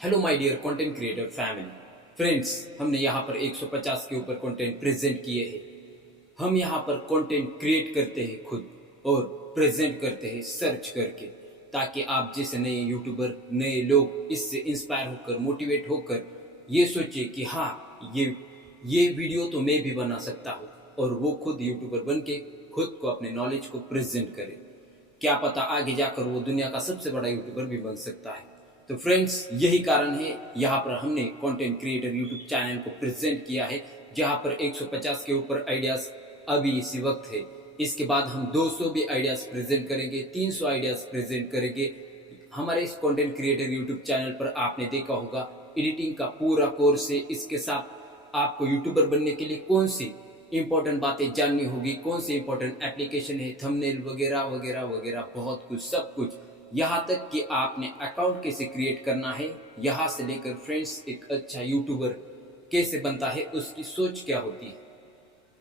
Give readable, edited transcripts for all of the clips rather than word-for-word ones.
Hello my dear content creator family friends, हमने यहाँ पर 150 के ऊपर कंटेंट प्रेजेंट किए हैं। हम यहाँ पर कंटेंट क्रिएट करते हैं खुद और प्रेजेंट करते हैं सर्च करके, ताकि आप जैसे नए यूट्यूबर, नए लोग इससे इंस्पायर होकर, मोटिवेट होकर ये सोचे कि हाँ, ये वीडियो तो मैं भी बना सकता हूँ, और वो खुद यूट्यूबर बन के खुद को, अपने नॉलेज को प्रेजेंट करे। क्या पता आगे जाकर वो दुनिया का सबसे बड़ा यूट्यूबर भी बन सकता है। तो फ्रेंड्स, यही कारण है यहाँ पर हमने कंटेंट क्रिएटर यूट्यूब चैनल को प्रेजेंट किया है, जहाँ पर 150 के ऊपर आइडियाज अभी इसी वक्त है। इसके बाद हम 200 भी आइडियाज प्रेजेंट करेंगे, 300 आइडियाज प्रेजेंट करेंगे। हमारे इस कंटेंट क्रिएटर यूट्यूब चैनल पर आपने देखा होगा एडिटिंग का पूरा कोर्स है। इसके साथ आपको यूट्यूबर बनने के लिए कौन सी इंपॉर्टेंट बातें जाननी होगी, कौन सी इंपॉर्टेंट एप्लीकेशन है, थंबनेल वगैरह वगैरह वगैरह, बहुत कुछ, सब कुछ। यहाँ तक कि आपने अकाउंट कैसे क्रिएट करना है, यहाँ से लेकर फ्रेंड्स एक अच्छा यूट्यूबर कैसे बनता है, उसकी सोच क्या होती है,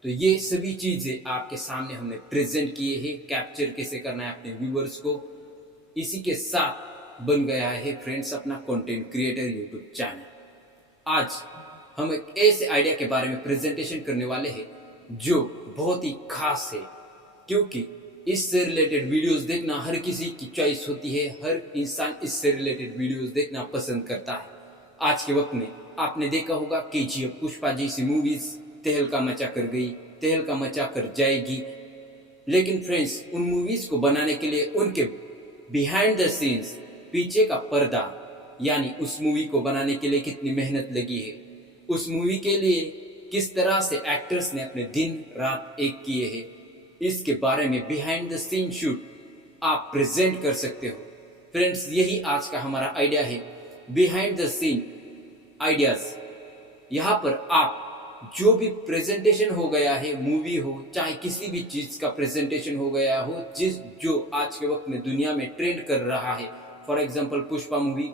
तो ये सभी चीज़ें आपके सामने हमने प्रेजेंट किए हैं। कैप्चर कैसे करना है अपने व्यूवर्स को, इसी के साथ बन गया है फ्रेंड्स अपना कंटेंट क्रिएटर यूट्यूब चैनल। आज हम एक ऐसे आइडिया के बारे में प्रेजेंटेशन करने वाले हैं जो बहुत ही खास है, क्योंकि इससे रिलेटेड वीडियोस देखना हर किसी की चॉइस होती है। हर इंसान इससे रिलेटेड वीडियोस देखना पसंद करता है। आज के वक्त में आपने देखा होगा केजीएफ, पुष्पा जैसी मूवीज तहलका मचा कर गई, तहलका मचा कर जाएगी। लेकिन फ्रेंड्स, उन मूवीज को बनाने के लिए उनके बिहाइंड द सीन्स, पीछे का पर्दा, यानी उस मूवी को बनाने के लिए कितनी मेहनत लगी है, उस मूवी के लिए किस तरह से एक्टर्स ने अपने दिन रात एक किए हैं, इसके बारे में बिहाइंड द सीन शूट आप प्रेजेंट कर सकते हो। फ्रेंड्स, यही आज का हमारा आइडिया है, बिहाइंड द सीन आइडियाज। यहाँ पर आप जो भी प्रेजेंटेशन हो गया है, मूवी हो चाहे किसी भी चीज का प्रेजेंटेशन हो गया हो, जो आज के वक्त में दुनिया में ट्रेंड कर रहा है, for example Pushpa movie,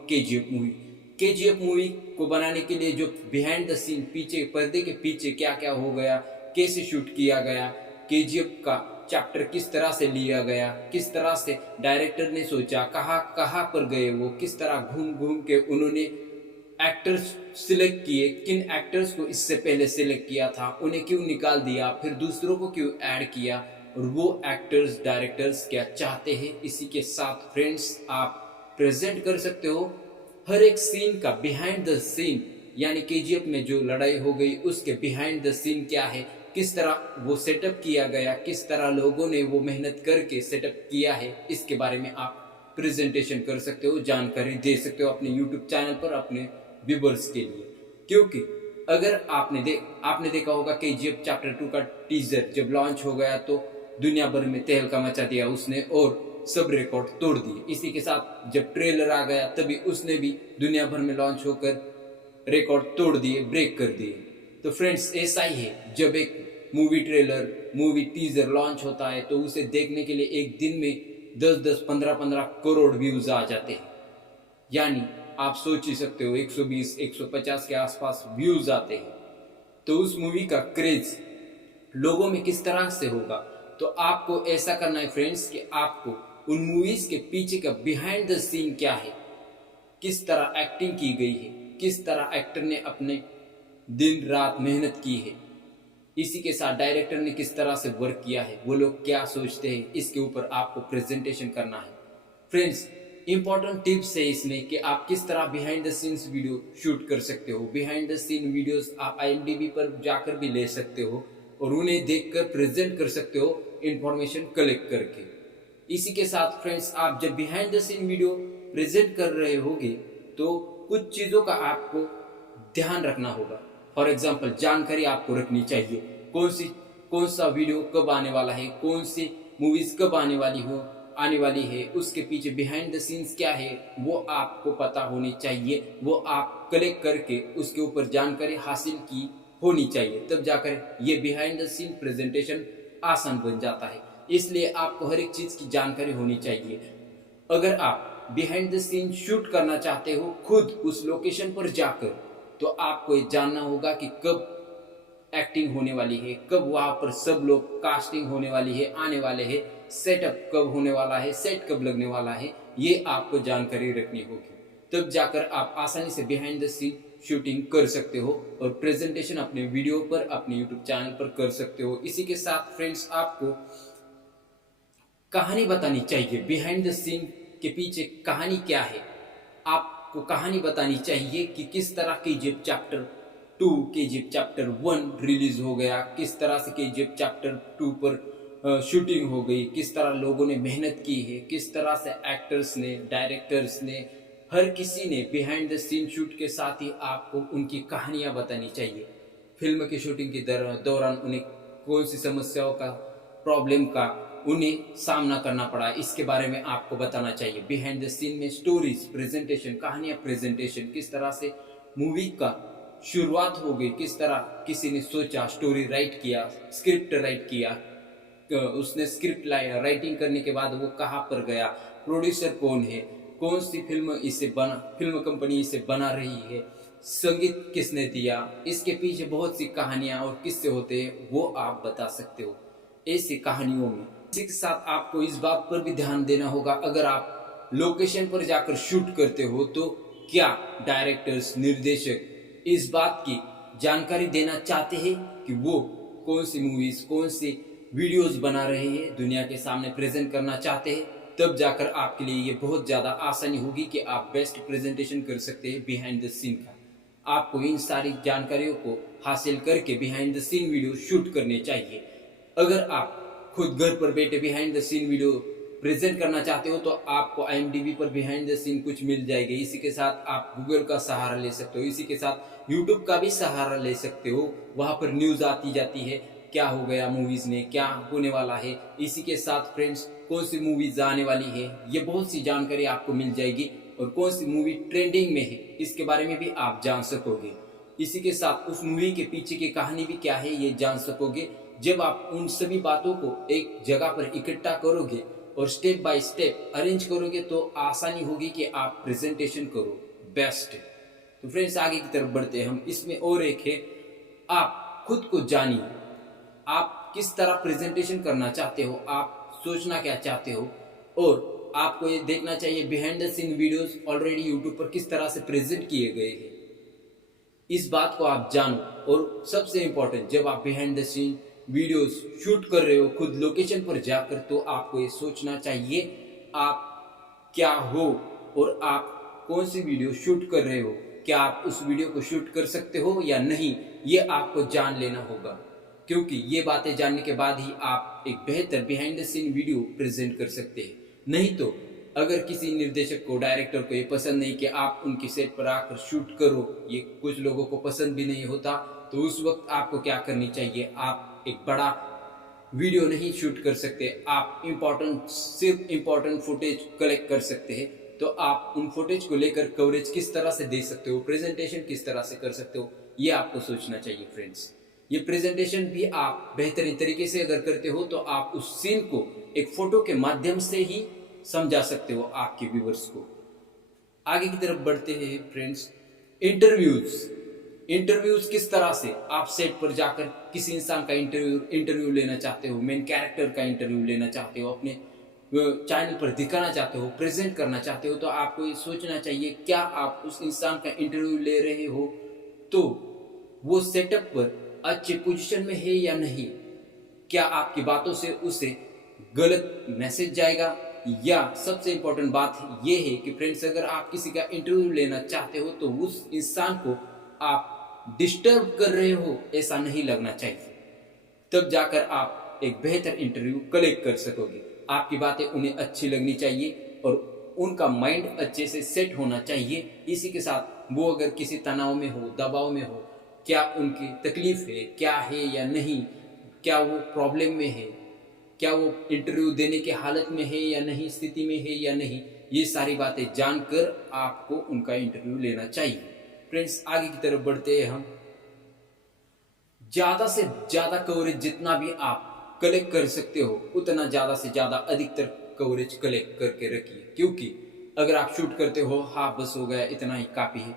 KGF movie को बनाने के लिए जो बिहाइंड द सीन, पीछे पर्दे के पीछे क्या क्या हो गया, कैसे शूट किया गया, केजीएफ का चैप्टर किस तरह से लिया गया, किस तरह से डायरेक्टर ने सोचा, कहाँ कहाँ पर गए वो, किस तरह घूम घूम के उन्होंने एक्टर्स सिलेक्ट किए, किन एक्टर्स को इससे पहले सिलेक्ट किया था, उन्हें क्यों निकाल दिया, फिर दूसरों को क्यों ऐड किया, और वो एक्टर्स, डायरेक्टर्स क्या चाहते हैं, इसी के साथ फ्रेंड्स आप प्रेजेंट कर सकते हो हर एक सीन का बिहाइंड द सीन। यानी केजीएफ में जो लड़ाई हो गई उसके बिहाइंड द सीन क्या है, किस तरह वो सेटअप किया गया, किस तरह लोगों ने वो मेहनत करके सेटअप किया है, इसके बारे में आप प्रेजेंटेशन कर सकते हो, जानकारी दे सकते हो अपने यूट्यूब चैनल पर अपने व्यूअर्स के लिए। क्योंकि अगर आपने देखा होगा केजीएफ चैप्टर 2 का टीजर जब लॉन्च हो गया तो दुनिया भर में तहलका मचा दिया उसने और सब रिकॉर्ड तोड़ दिए। इसी के साथ जब ट्रेलर आ गया तभी उसने भी दुनिया भर में लॉन्च होकर रिकॉर्ड तोड़ दिए, ब्रेक कर दिए। तो फ्रेंड्स, ऐसा ही है, जब एक movie trailer, movie teaser launch होता है तो उसे देखने के लिए एक दिन में 10-10, 15-15 करोड़ व्यूज आ जाते हैं। यानी आप सोच ही सकते हो 120, 150 के आसपास व्यूज आते हैं। तो उस मूवी का क्रेज लोगों में किस तरह से होगा। तो आपको ऐसा करना है फ्रेंड्स कि आपको उन मूवीज के पीछे का बिहाइंड द सीन क्या है, किस तरह एक्टिंग की गई है, किस तरह एक्टर ने अपने दिन रात मेहनत की है, इसी के साथ डायरेक्टर ने किस तरह से वर्क किया है, वो लोग क्या सोचते हैं, इसके ऊपर आपको प्रेजेंटेशन करना है। फ्रेंड्स, इंपॉर्टेंट टिप्स है इसमें कि आप किस तरह behind the scenes video shoot कर सकते हो। बिहाइंड द सीन वीडियोस आप IMDb पर जाकर भी ले सकते हो और उन्हें देखकर प्रेजेंट कर सकते हो, इंफॉर्मेशन कलेक्ट करके। इसी के साथ फ्रेंड्स, आप जब behind the scene video present कर रहे होगे तो कुछ चीज़ों का आपको ध्यान रखना होगा। फॉर एग्जाम्पल, जानकारी आपको रखनी चाहिए, कौन सा वीडियो कब आने वाला है, कौन सी मूवीज कब आने वाली है, उसके पीछे बिहाइंड द सीन्स क्या है, वो आपको पता होनी चाहिए। वो आप कलेक्ट करके उसके ऊपर जानकारी हासिल की होनी चाहिए, तब जाकर ये बिहाइंड द सीन प्रेजेंटेशन आसान बन जाता है। इसलिए आपको हर एक चीज की जानकारी होनी चाहिए। अगर आप बिहाइंड द सीन शूट करना चाहते हो खुद उस लोकेशन पर जाकर, तो आपको ये जानना होगा कि कब एक्टिंग होने वाली है, कब वहां पर सब लोग कास्टिंग होने वाली है, आने वाले हैं, सेटअप कब होने वाला है, सेट कब लगने वाला है, ये आपको जानकारी रखनी होगी। तब जाकर आप आसानी से बिहाइंड द सीन शूटिंग कर सकते हो और प्रेजेंटेशन अपने वीडियो पर, अपने यूट्यूब चैनल पर कर सकते हो। इसी के साथ फ्रेंड्स, आपको कहानी बतानी चाहिए। बिहाइंड द सीन के पीछे कहानी क्या है, आपको कहानी बतानी चाहिए कि किस तरह KGF chapter 2, KGF chapter 1 release हो गया, किस तरह से केजीएफ चैप्टर 2 पर शूटिंग हो गई, किस तरह लोगों ने मेहनत की है, किस तरह से एक्टर्स ने, डायरेक्टर्स ने, हर किसी ने बिहाइंड द सीन शूट के साथ ही आपको उनकी कहानियां बतानी चाहिए। फिल्म की शूटिंग के दौरान उन्हें कौन सी समस्याओं का, प्रॉब्लम का उन्हें सामना करना पड़ा, इसके बारे में आपको बताना चाहिए। बिहाइंड द सीन में स्टोरीज प्रेजेंटेशन, कहानियां प्रेजेंटेशन, किस तरह से मूवी का शुरुआत हो गई, किस तरह किसी ने सोचा, स्टोरी राइट किया, स्क्रिप्ट राइट किया, उसने स्क्रिप्ट राइटिंग करने के बाद वो कहाँ पर गया, प्रोड्यूसर कौन है, कौन सी फिल्म इसे बना, फिल्म कंपनी इसे बना रही है, संगीत किसने दिया, इसके पीछे बहुत सी कहानियां और किस्से होते हैं, वो आप बता सकते हो ऐसी कहानियों में। इसी के साथ आपको इस बात पर भी ध्यान देना होगा, अगर आप लोकेशन पर जाकर शूट करते हो तो क्या डायरेक्टर्स, निर्देशक इस बात की जानकारी देना चाहते हैं कि वो कौन सी मूवीज, कौन सी वीडियोस बना रहे हैं, दुनिया के सामने प्रेजेंट करना चाहते हैं। तब जाकर आपके लिए ये बहुत ज़्यादा आसानी होगी कि आप बेस्ट प्रेजेंटेशन कर सकते हैं बिहाइंड द सीन का। आपको इन सारी जानकारियों को हासिल करके behind the scene video shoot करने चाहिए। अगर आप खुद घर पर बैठे behind the scene video present करना चाहते हो तो आपको IMDb पर बिहाइंड द सीन कुछ मिल जाएगी। इसी के साथ आप गूगल का सहारा ले सकते हो, इसी के साथ यूट्यूब का भी सहारा ले सकते हो। वहाँ पर न्यूज़ आती जाती है, क्या हो गया मूवीज़ में, क्या होने वाला है। इसी के साथ फ्रेंड्स, कौन सी मूवीज आने वाली है, ये बहुत सी जानकारी आपको मिल जाएगी। और कौन सी मूवी ट्रेंडिंग में है, इसके बारे में भी आप जान सकोगे। इसी के साथ उस मूवी के पीछे की कहानी भी क्या है, ये जान सकोगे। जब आप उन सभी बातों को एक जगह पर इकट्ठा करोगे और स्टेप बाय स्टेप अरेंज करोगे तो आसानी होगी कि आप प्रेजेंटेशन करो बेस्ट। तो फ्रेंड्स, आगे की तरफ बढ़ते हैं हम। इसमें और एक है, आप खुद को जानिए, आप किस तरह प्रेजेंटेशन करना चाहते हो, आप सोचना क्या चाहते हो। और आपको ये देखना चाहिए behind the seen videos already YouTube पर किस तरह से प्रेजेंट किए गए हैं, इस बात को आप जानो। और सबसे इंपॉर्टेंट, जब आप behind the seen videos shoot कर रहे हो खुद लोकेशन पर जाकर, तो आपको ये सोचना चाहिए आप क्या हो और आप कौन सी वीडियो शूट कर रहे हो, क्या आप उस वीडियो को शूट कर सकते हो या नहीं, ये आपको जान लेना होगा। क्योंकि ये बातें जानने के बाद ही आप एक बेहतर behind the scene video present कर सकते हैं। नहीं तो अगर किसी निर्देशक को, डायरेक्टर को ये पसंद नहीं कि आप उनकी सेट पर आकर शूट करो, ये कुछ लोगों को पसंद भी नहीं होता, तो उस वक्त आपको क्या करनी चाहिए, आप एक बड़ा वीडियो नहीं शूट कर सकते, आप सिर्फ इम्पोर्टेंट फुटेज कलेक्ट कर सकते हैं। तो आप उन फुटेज को लेकर कवरेज किस तरह से दे सकते हो, प्रेजेंटेशन किस तरह से कर सकते हो, ये आपको सोचना चाहिए फ्रेंड्स। ये प्रेजेंटेशन भी आप बेहतरीन तरीके से अगर करते हो तो आप उस सीन को एक फोटो के माध्यम से ही समझा सकते हो आपके व्यूवर्स को। आगे की तरफ बढ़ते हैं फ्रेंड्स। इंटरव्यूज किस तरह से आप सेट पर जाकर किसी इंसान का इंटरव्यू लेना चाहते हो, मेन कैरेक्टर का इंटरव्यू लेना चाहते हो, अपने चैनल पर दिखाना चाहते हो, प्रेजेंट करना चाहते हो, तो आपको ये सोचना चाहिए क्या आप उस इंसान का इंटरव्यू ले रहे हो तो वो सेटअप पर अच्छे पोजीशन में है या नहीं, क्या आपकी बातों से उसे गलत मैसेज जाएगा। या सबसे इंपॉर्टेंट बात ये है कि फ्रेंड्स, अगर आप किसी का इंटरव्यू लेना चाहते हो तो उस इंसान को आप डिस्टर्ब कर रहे हो ऐसा नहीं लगना चाहिए, तब जाकर आप एक बेहतर इंटरव्यू कलेक्ट कर सकोगे। आपकी बातें उन्हें अच्छी लगनी चाहिए और उनका माइंड अच्छे से सेट होना चाहिए। इसी के साथ वो अगर किसी तनाव में हो, दबाव में हो, क्या उनकी तकलीफ है, क्या है या नहीं, क्या वो प्रॉब्लम में है, क्या वो इंटरव्यू देने की हालत में है या नहीं, स्थिति में है या नहीं, ये सारी बातें जानकर आपको उनका इंटरव्यू लेना चाहिए। फ्रेंड्स, आगे की तरफ बढ़ते हैं हम। ज्यादा से ज्यादा कवरेज जितना भी आप कलेक्ट कर सकते हो उतना ज्यादा से ज्यादा अधिकतर कवरेज कलेक्ट करके रखिए। क्योंकि अगर आप शूट करते हो, हाँ बस हो गया, इतना ही काफी है,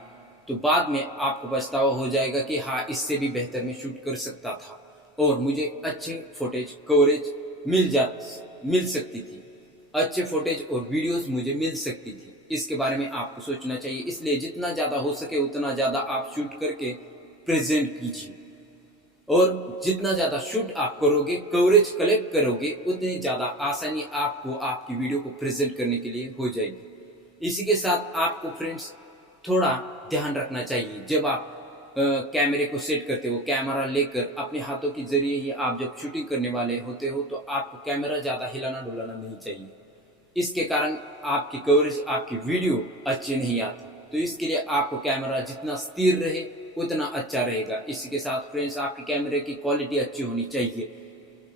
तो बाद में आपको पछतावा हो जाएगा कि हाँ इससे भी बेहतर मैं शूट कर सकता था और मुझे अच्छे फुटेज कवरेज मिल सकती थी, अच्छे फुटेज और वीडियोस मुझे मिल सकती थी। इसके बारे में आपको सोचना चाहिए। इसलिए जितना ज़्यादा हो सके उतना ज़्यादा आप शूट करके प्रेजेंट कीजिए, और जितना ज़्यादा शूट आप करोगे, कवरेज कलेक्ट करोगे, उतनी ज़्यादा आसानी आपको आपकी वीडियो को प्रेजेंट करने के लिए हो जाएगी। इसी के साथ आपको फ्रेंड्स थोड़ा ध्यान रखना चाहिए, जब आप कैमरे को सेट करते हो, कैमरा लेकर अपने हाथों के जरिए ही आप जब शूटिंग करने वाले होते हो, तो आपको कैमरा ज़्यादा हिलाना डुलाना नहीं चाहिए। इसके कारण आपकी कवरेज, आपकी वीडियो अच्छी नहीं आती। तो इसके लिए आपको कैमरा जितना स्थिर रहे उतना अच्छा रहेगा। इसी के साथ फ्रेंड्स आपके कैमरे की क्वालिटी अच्छी होनी चाहिए।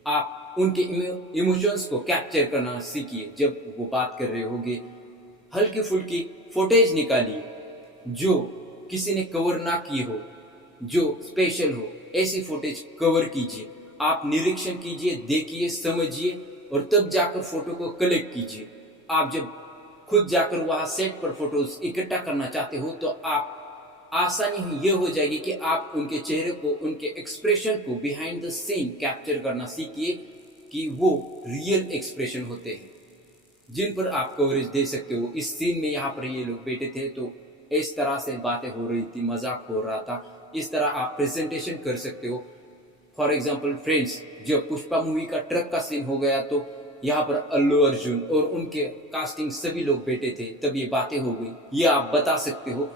आप उनके इमोशंस को कैप्चर करना सीखिए। जब वो बात कर रहे होगे, हल्की फुल्की फुटेज निकालिए जो किसी ने कवर ना की हो, जो स्पेशल हो, ऐसी फुटेज कवर कीजिए। आप निरीक्षण कीजिए, देखिए, समझिए और तब जाकर फोटो को कलेक्ट कीजिए। आप जब खुद जाकर वहां सेट पर फोटोज इकट्ठा करना चाहते हो तो आप आसानी ये हो जाएगी कि आप उनके चेहरे को, उनके एक्सप्रेशन को बिहाइंड द सीन कैप्चर करना सीखिए कि वो रियल एक्सप्रेशन होते हैं जिन पर आप कवरेज दे सकते हो। इस सीन में यहाँ पर ये लोग बैठे थे तो इस तरह से बातें हो रही थी, मजाक हो रहा था, इस तरह आप प्रेजेंटेशन कर सकते हो। फॉर एग्जाम्पल फ्रेंड्स, जब पुष्पा मूवी का ट्रक का सीन हो गया तो यहाँ पर अल्लू अर्जुन और उनके कास्टिंग सभी लोग बैठे थे, तब ये बातें हो गई। ये आप बता सकते हो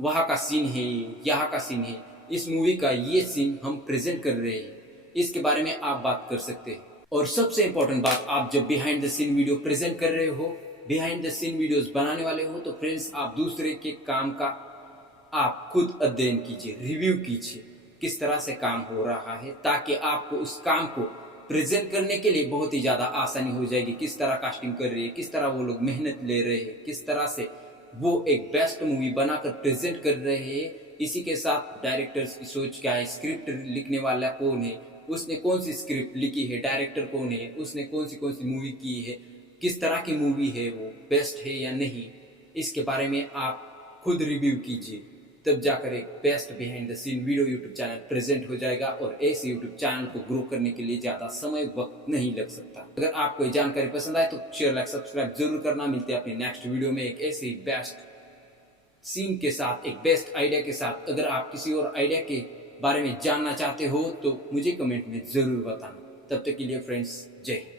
वहाँ का सीन है, यहाँ का सीन है, इस मूवी का ये सीन हम प्रेजेंट कर रहे हैं, इसके बारे में आप बात कर सकते हैं। और सबसे इंपॉर्टेंट बात, आप जब behind the scene video present कर रहे हो, बिहाइंड द सीन वीडियोस बनाने वाले हो, तो फ्रेंड्स आप दूसरे के काम का आप खुद अध्ययन कीजिए, रिव्यू कीजिए किस तरह से काम हो रहा है, ताकि आपको उस काम को प्रेजेंट करने के लिए बहुत ही ज़्यादा आसानी हो जाएगी। किस तरह कास्टिंग कर रही है, किस तरह वो लोग मेहनत ले रहे हैं, किस तरह से वो एक बेस्ट मूवी बनाकर प्रेजेंट कर रहे हैं। इसी के साथ डायरेक्टर्स की सोच क्या है, स्क्रिप्ट लिखने वाला कौन है, उसने कौन सी स्क्रिप्ट लिखी है, डायरेक्टर कौन है, उसने कौन सी मूवी की है, किस तरह की मूवी है, वो बेस्ट है या नहीं, इसके बारे में आप खुद रिव्यू कीजिए। तब जाकर एक best behind the scene video YouTube channel present हो जाएगा और ऐसे यूट्यूब चैनल को ग्रो करने के लिए ज़्यादा समय वक्त नहीं लग सकता। अगर आपको ये जानकारी पसंद आए तो शेयर, लाइक, सब्सक्राइब जरूर करना। मिलते हैं अपने नेक्स्ट वीडियो में एक ऐसे ही बेस्ट सीन के साथ, एक बेस्ट आइडिया के साथ। अगर आप किसी और आइडिया के बारे में जानना चाहते हो तो मुझे कमेंट में जरूर बताना। तब तक के लिए फ्रेंड्स, जय हिंद।